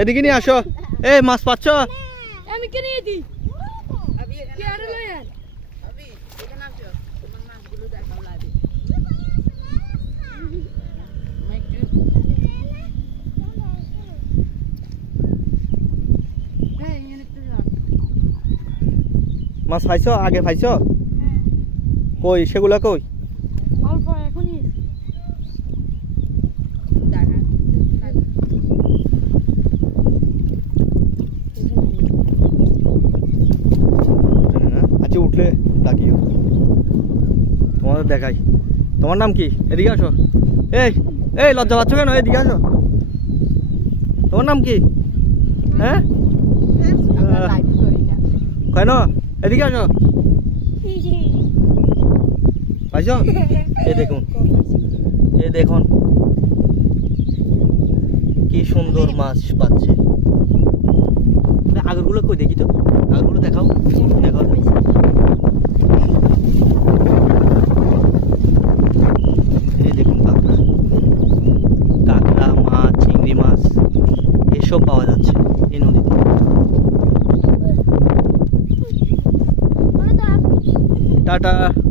এদিকে নিয়ে আসো। এই মাছ পাচ্ছ? আমি কে নিয়ে দিই মাছ পাইছো? আগে পাইছো? কই সেগুলা কই? অল্প এখনই আচ্ছা উঠলে ডাকিও, তোমাদের দেখাই। তোমার নাম কি? এদিকে আসো। এই এই লজ্জা পাচ্ছ কেন? এদিকে আসো। তোমার নাম কি? হ্যাঁ কেন? এদিকে আসো। পাইছো? এই দেখুন, এই দেখুন কি সুন্দর মাছ পাচ্ছে। আগরগুলো কই দেখি তো, আগরগুলো দেখাও দেখাও। এই দেখুন কাঁকড়া, কাঁকড়া মাছ, চিংড়ি মাছ এসব পাওয়া যাচ্ছে এই নদীতে। টাটা।